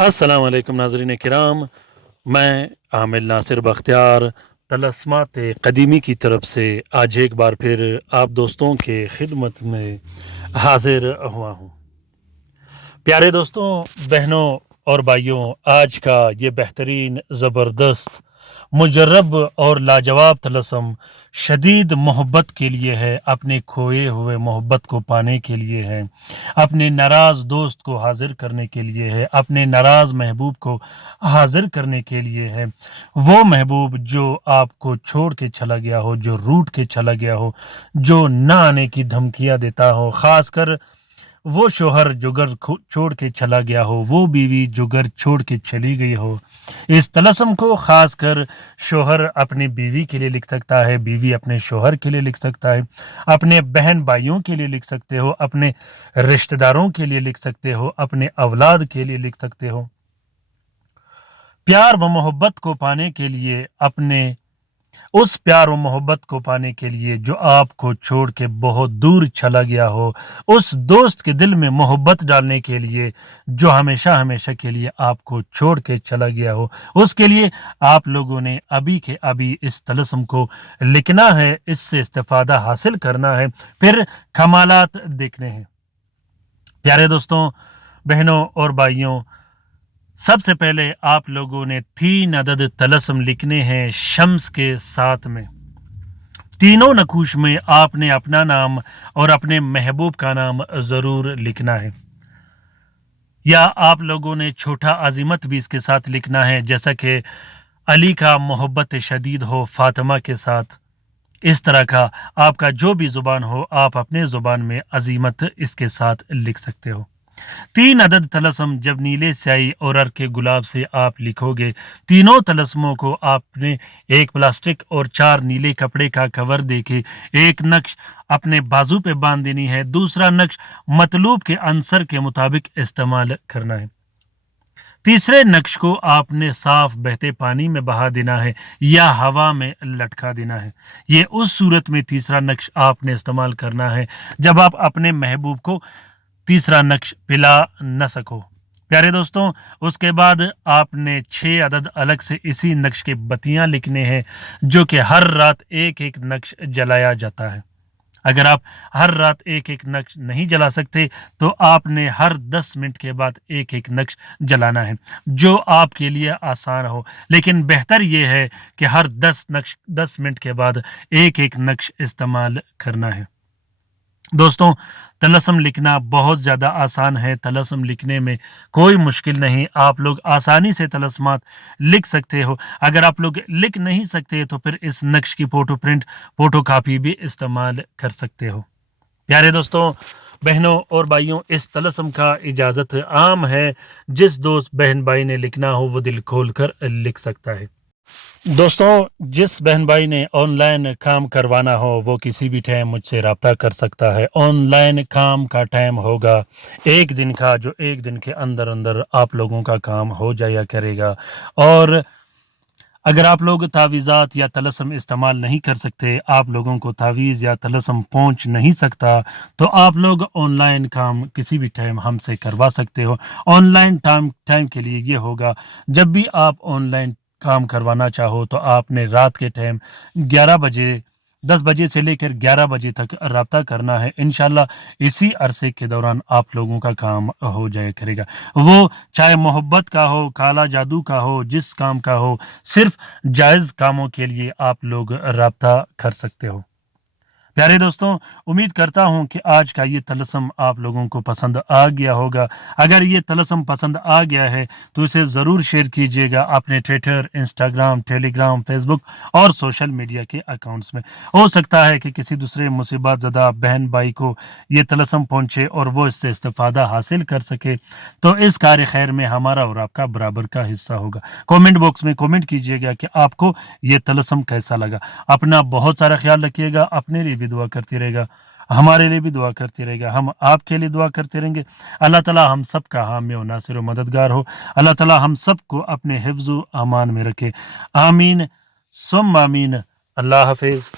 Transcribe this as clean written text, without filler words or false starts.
السلام علیکم ناظرین کرام، میں عامل ناصر بختیار طلسمات قدیمی کی طرف سے آج ایک بار پھر آپ دوستوں کے خدمت میں حاضر ہوا ہوں۔ پیارے دوستوں، بہنوں اور بھائیوں، آج کا یہ بہترین، زبردست، مجرب اور لاجواب طلسم شدید محبت کے لیے ہے، اپنے کھوئے ہوئے محبت کو پانے کے لیے ہے، اپنے ناراض دوست کو حاضر کرنے کے لیے ہے، اپنے ناراض محبوب کو حاضر کرنے کے لیے ہے۔ وہ محبوب جو آپ کو چھوڑ کے چلا گیا ہو، جو روٹ کے چلا گیا ہو، جو نہ آنے کی دھمکیاں دیتا ہو، خاص کر وہ شوہر جو گھر چھوڑ کے چلا گیا ہو، وہ بیوی جو گھر چھوڑ کے چلی گئی ہو۔ اس طلسم کو خاص کر شوہر اپنی بیوی کے لیے لکھ سکتا ہے، بیوی اپنے شوہر کے لیے لکھ سکتا ہے، اپنے بہن بھائیوں کے لیے لکھ سکتے ہو، اپنے رشتہ داروں کے لیے لکھ سکتے ہو، اپنے اولاد کے لیے لکھ سکتے ہو۔ پیار و محبت کو پانے کے لیے، اپنے اس پیار و محبت کو پانے کے لیے جو آپ کو چھوڑ کے بہت دور چلا گیا ہو، اس دوست کے دل میں محبت ڈالنے کے لیے جو ہمیشہ ہمیشہ کے لیے آپ کو چھوڑ کے چلا گیا ہو، اس کے لیے آپ لوگوں نے ابھی کے ابھی اس طلسم کو لکھنا ہے، اس سے استفادہ حاصل کرنا ہے، پھر کمالات دیکھنے ہیں۔ پیارے دوستوں، بہنوں اور بھائیوں، سب سے پہلے آپ لوگوں نے 3 عدد طلسم لکھنے ہیں شمس کے ساتھ میں۔ تینوں نقوش میں آپ نے اپنا نام اور اپنے محبوب کا نام ضرور لکھنا ہے، یا آپ لوگوں نے چھوٹا عظمت بھی اس کے ساتھ لکھنا ہے، جیسا کہ علی کا محبت شدید ہو فاطمہ کے ساتھ۔ اس طرح کا آپ کا جو بھی زبان ہو، آپ اپنے زبان میں عظمت اس کے ساتھ لکھ سکتے ہو۔ 3 عدد طلسم جب نیلے سیاہی اور عرق گلاب سے آپ لکھو گے، تینوں طلسموں کو آپ نے ایک پلاسٹک اور 4 نیلے کپڑے کا کور دے کے ایک نقش اپنے بازو پہ باندھ دینی ہے، دوسرا نقش مطلوب کے عنصر کے مطابق استعمال کرنا ہے، تیسرے نقش کو آپ نے صاف بہتے پانی میں بہا دینا ہے یا ہوا میں لٹکا دینا ہے۔ یہ اس صورت میں تیسرا نقش آپ نے استعمال کرنا ہے جب آپ اپنے محبوب کو تیسرا نقش پلا نہ سکو۔ پیارے دوستوں، اس کے بعد آپ نے 6 عدد الگ سے اسی نقش کے بتیاں لکھنے ہیں، جو کہ ہر رات ایک ایک نقش جلایا جاتا ہے۔ اگر آپ ہر رات ایک ایک نقش نہیں جلا سکتے تو آپ نے ہر 10 منٹ کے بعد ایک ایک نقش جلانا ہے، جو آپ کے لیے آسان ہو، لیکن بہتر یہ ہے کہ ہر 10 منٹ کے بعد ایک ایک نقش استعمال کرنا ہے۔ دوستوں، طلسم لکھنا بہت زیادہ آسان ہے، طلسم لکھنے میں کوئی مشکل نہیں، آپ لوگ آسانی سے طلسمات لکھ سکتے ہو۔ اگر آپ لوگ لکھ نہیں سکتے تو پھر اس نقش کی فوٹو کاپی بھی استعمال کر سکتے ہو۔ پیارے دوستوں، بہنوں اور بھائیوں، اس طلسم کا اجازت عام ہے، جس دوست بہن بھائی نے لکھنا ہو وہ دل کھول کر لکھ سکتا ہے۔ دوستوں، جس بہن بھائی نے آن لائن کام کروانا ہو وہ کسی بھی ٹائم مجھ سے رابطہ کر سکتا ہے۔ آن لائن کام کا ٹائم ہوگا 1 دن کا، جو 1 دن کے اندر اندر آپ لوگوں کا کام ہو جایا کرے گا۔ اور اگر آپ لوگ تعویذات یا طلسم استعمال نہیں کر سکتے، آپ لوگوں کو تعویذ یا طلسم پہنچ نہیں سکتا، تو آپ لوگ آن لائن کام کسی بھی ٹائم ہم سے کروا سکتے ہو۔ آن لائن ٹائم کے لیے یہ ہوگا، جب بھی آپ آن لائن کام کروانا چاہو تو آپ نے رات کے ٹائم 10 بجے سے لے کر 11 بجے تک رابطہ کرنا ہے۔ انشاءاللہ اسی عرصے کے دوران آپ لوگوں کا کام ہو جائے کرے گا، وہ چاہے محبت کا ہو، کالا جادو کا ہو، جس کام کا ہو، صرف جائز کاموں کے لیے آپ لوگ رابطہ کر سکتے ہو۔ پیارے دوستوں، امید کرتا ہوں کہ آج کا یہ طلسم آپ لوگوں کو پسند آ گیا ہوگا۔ اگر یہ طلسم پسند آ گیا ہے تو اسے ضرور شیئر کیجیے گا اپنے ٹویٹر، انسٹاگرام، ٹیلی گرام، فیس بک اور سوشل میڈیا کے اکاؤنٹس میں۔ ہو سکتا ہے کہ کسی دوسرے مصیبت زدہ بہن بھائی کو یہ طلسم پہنچے اور وہ اس سے استفادہ حاصل کر سکے، تو اس کار خیر میں ہمارا اور آپ کا برابر کا حصہ ہوگا۔ کومنٹ باکس میں کومنٹ کیجیے گا کہ آپ کو یہ طلسم کیسا لگا۔ اپنا بہت سارا خیال رکھیے گا، اپنے لیے بھی دعا کرتے رہے گا، ہمارے لیے بھی دعا کرتے رہے گا، ہم آپ کے لیے دعا کرتے رہیں گے۔ اللہ تعالی ہم سب کا حامی و ناصر و مددگار ہو۔ اللہ تعالی ہم سب کو اپنے حفظ و امان میں رکھے، آمین ثم آمین۔ اللہ حافظ۔